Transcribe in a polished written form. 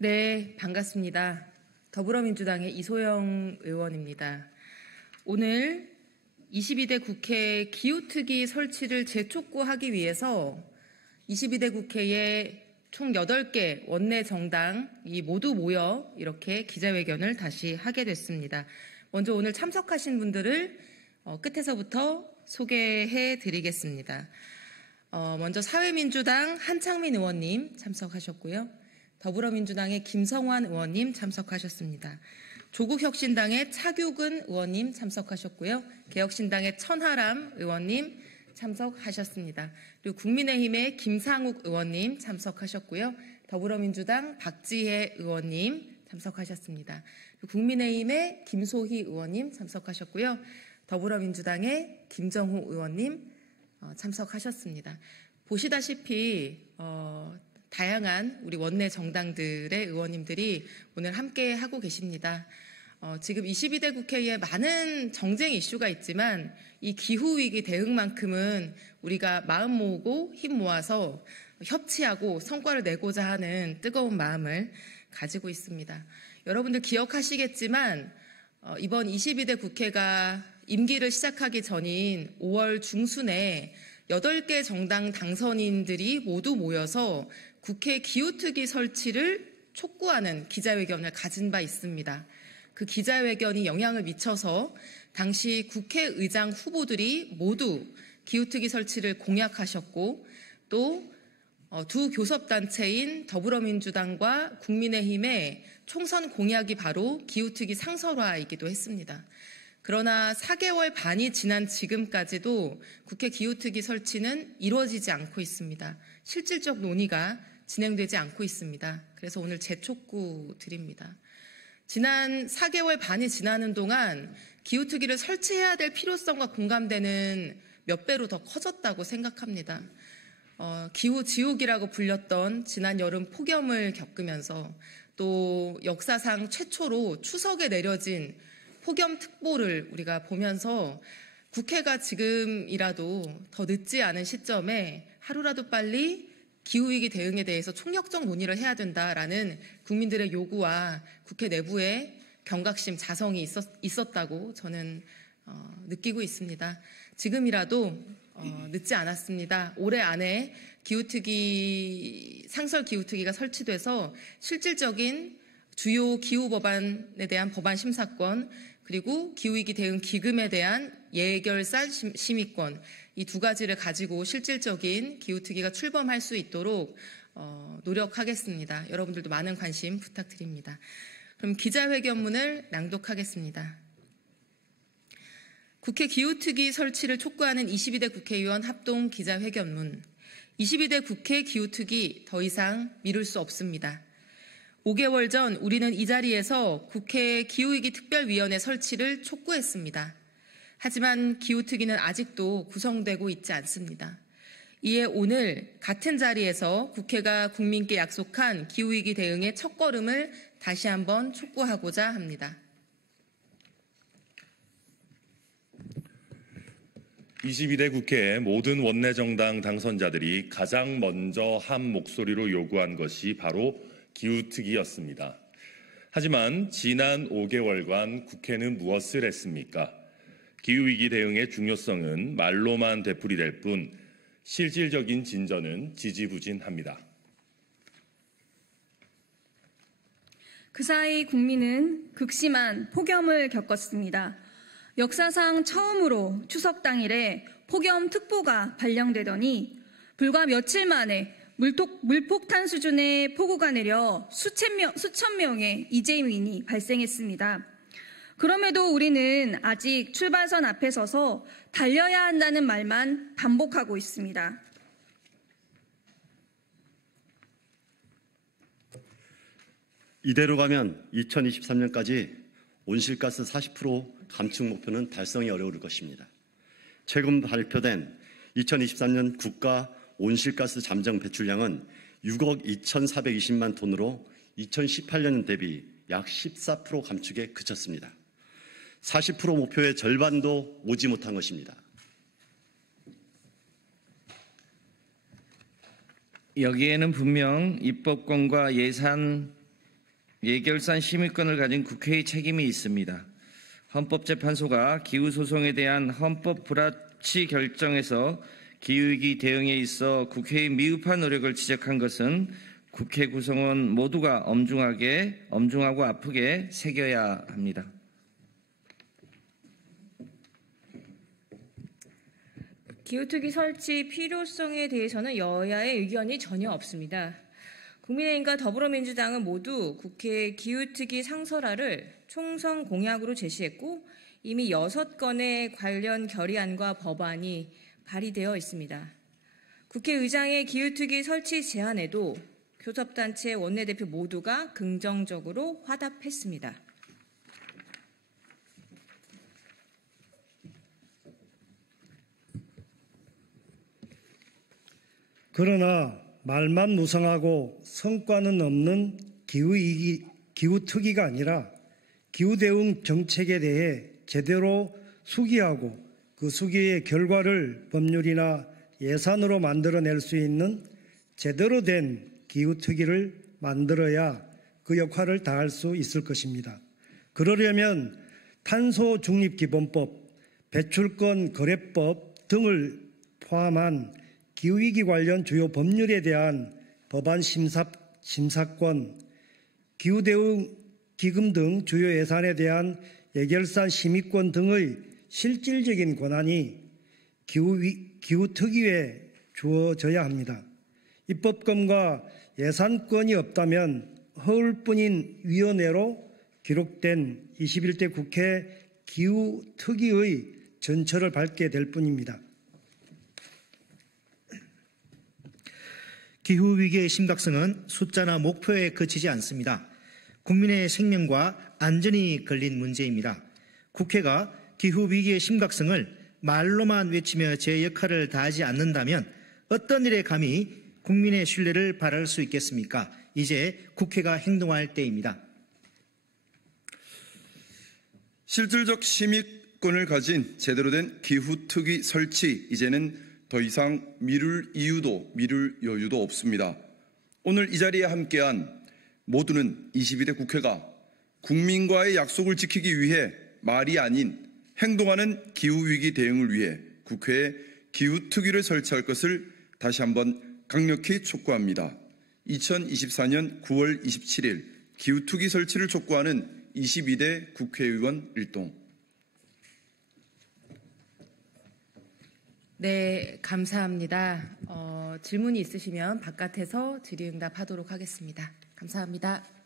네, 반갑습니다. 더불어민주당의 이소영 의원입니다. 오늘 22대 국회 기후특위 설치를 재촉구하기 위해서 22대 국회에 총 8개 원내 정당이 모두 모여 이렇게 기자회견을 다시 하게 됐습니다. 먼저 오늘 참석하신 분들을 끝에서부터 소개해 드리겠습니다. 먼저 사회민주당 한창민 의원님 참석하셨고요. 더불어민주당의 김성환 의원님 참석하셨습니다. 조국혁신당의 차규근 의원님 참석하셨고요. 개혁신당의 천하람 의원님 참석하셨습니다. 그리고 국민의힘의 김상욱 의원님 참석하셨고요. 더불어민주당 박지혜 의원님 참석하셨습니다. 국민의힘의 김소희 의원님 참석하셨고요. 더불어민주당의 김정호 의원님 참석하셨습니다. 보시다시피 다양한 우리 원내 정당들의 의원님들이 오늘 함께 하고 계십니다. 지금 22대 국회에 많은 정쟁 이슈가 있지만 이 기후위기 대응만큼은 우리가 마음 모으고 힘 모아서 협치하고 성과를 내고자 하는 뜨거운 마음을 가지고 있습니다. 여러분들 기억하시겠지만 이번 22대 국회가 임기를 시작하기 전인 5월 중순에 8개 정당 당선인들이 모두 모여서 국회 기후특위 설치를 촉구하는 기자회견을 가진 바 있습니다. 그 기자회견이 영향을 미쳐서 당시 국회의장 후보들이 모두 기후특위 설치를 공약하셨고 또 두 교섭단체인 더불어민주당과 국민의힘의 총선 공약이 바로 기후특위 상설화이기도 했습니다. 그러나 4개월 반이 지난 지금까지도 국회 기후특위 설치는 이루어지지 않고 있습니다. 실질적 논의가 진행되지 않고 있습니다. 그래서 오늘 재촉구 드립니다. 지난 4개월 반이 지나는 동안 기후특위를 설치해야 될 필요성과 공감대는 몇 배로 더 커졌다고 생각합니다. 기후지옥이라고 불렸던 지난 여름 폭염을 겪으면서 또 역사상 최초로 추석에 내려진 폭염특보를 우리가 보면서 국회가 지금이라도 더 늦지 않은 시점에 하루라도 빨리 기후위기 대응에 대해서 총력적 논의를 해야 된다라는 국민들의 요구와 국회 내부의 경각심, 자성이 있었다고 저는 느끼고 있습니다. 지금이라도 늦지 않았습니다. 올해 안에 상설 기후특위가 설치돼서 실질적인 주요 기후 법안에 대한 법안 심사권 그리고 기후위기 대응 기금에 대한 예결산 심의권 이 두 가지를 가지고 실질적인 기후특위가 출범할 수 있도록 노력하겠습니다. 여러분들도 많은 관심 부탁드립니다. 그럼 기자회견문을 낭독하겠습니다. 국회 기후특위 설치를 촉구하는 22대 국회의원 합동 기자회견문. 22대 국회 기후특위 더 이상 미룰 수 없습니다. 5개월 전 우리는 이 자리에서 국회 기후위기 특별위원회 설치를 촉구했습니다. 하지만 기후특위는 아직도 구성되고 있지 않습니다. 이에 오늘 같은 자리에서 국회가 국민께 약속한 기후위기 대응의 첫걸음을 다시 한번 촉구하고자 합니다. 22대 국회의 모든 원내정당 당선자들이 가장 먼저 한 목소리로 요구한 것이 바로 기후특위였습니다. 하지만 지난 5개월간 국회는 무엇을 했습니까? 기후위기 대응의 중요성은 말로만 되풀이될 뿐 실질적인 진전은 지지부진합니다. 그 사이 국민은 극심한 폭염을 겪었습니다. 역사상 처음으로 추석 당일에 폭염특보가 발령되더니 불과 며칠 만에 물폭탄 수준의 폭우가 내려 수천 명의 이재민이 발생했습니다. 그럼에도 우리는 아직 출발선 앞에 서서 달려야 한다는 말만 반복하고 있습니다. 이대로 가면 2023년까지 온실가스 40% 감축 목표는 달성이 어려울 것입니다. 최근 발표된 2023년 국가 온실가스 잠정 배출량은 6억 2,420만 톤으로 2018년 대비 약 14% 감축에 그쳤습니다. 40% 목표의 절반도 오지 못한 것입니다. 여기에는 분명 입법권과 예산 예결산 심의권을 가진 국회의 책임이 있습니다. 헌법재판소가 기후소송에 대한 헌법 불합치 결정에서 기후위기 대응에 있어 국회의 미흡한 노력을 지적한 것은 국회 구성원 모두가 엄중하고 아프게 새겨야 합니다. 기후특위 설치 필요성에 대해서는 여야의 의견이 전혀 없습니다. 국민의힘과 더불어민주당은 모두 국회 기후특위 상설화를 총선 공약으로 제시했고 이미 6건의 관련 결의안과 법안이 발의되어 있습니다. 국회의장의 기후특위 설치 제안에도 교섭단체 원내대표 모두가 긍정적으로 화답했습니다. 그러나 말만 무성하고 성과는 없는 기후특위가 아니라 기후대응 정책에 대해 제대로 수기하고 그 수기의 결과를 법률이나 예산으로 만들어낼 수 있는 제대로 된 기후특위를 만들어야 그 역할을 다할 수 있을 것입니다. 그러려면 탄소중립기본법, 배출권 거래법 등을 포함한 기후위기 관련 주요 법률에 대한 법안 심사권, 기후대응 기금 등 주요 예산에 대한 예결산 심의권 등의 실질적인 권한이 기후특위에 주어져야 합니다. 입법권과 예산권이 없다면 허울뿐인 위원회로 기록된 21대 국회 기후특위의 전철을 밟게 될 뿐입니다. 기후위기의 심각성은 숫자나 목표에 그치지 않습니다. 국민의 생명과 안전이 걸린 문제입니다. 국회가 기후위기의 심각성을 말로만 외치며 제 역할을 다하지 않는다면 어떤 일에 감히 국민의 신뢰를 바랄 수 있겠습니까? 이제 국회가 행동할 때입니다. 실질적 심의권을 가진 제대로 된 기후특위 설치, 이제는 더 이상 미룰 이유도 미룰 여유도 없습니다. 오늘 이 자리에 함께한 모두는 22대 국회가 국민과의 약속을 지키기 위해 말이 아닌 행동하는 기후위기 대응을 위해 국회에 기후특위를 설치할 것을 다시 한번 강력히 촉구합니다. 2024년 9월 27일 기후특위 설치를 촉구하는 22대 국회의원 일동. 네, 감사합니다. 질문이 있으시면 바깥에서 질의응답하도록 하겠습니다. 감사합니다.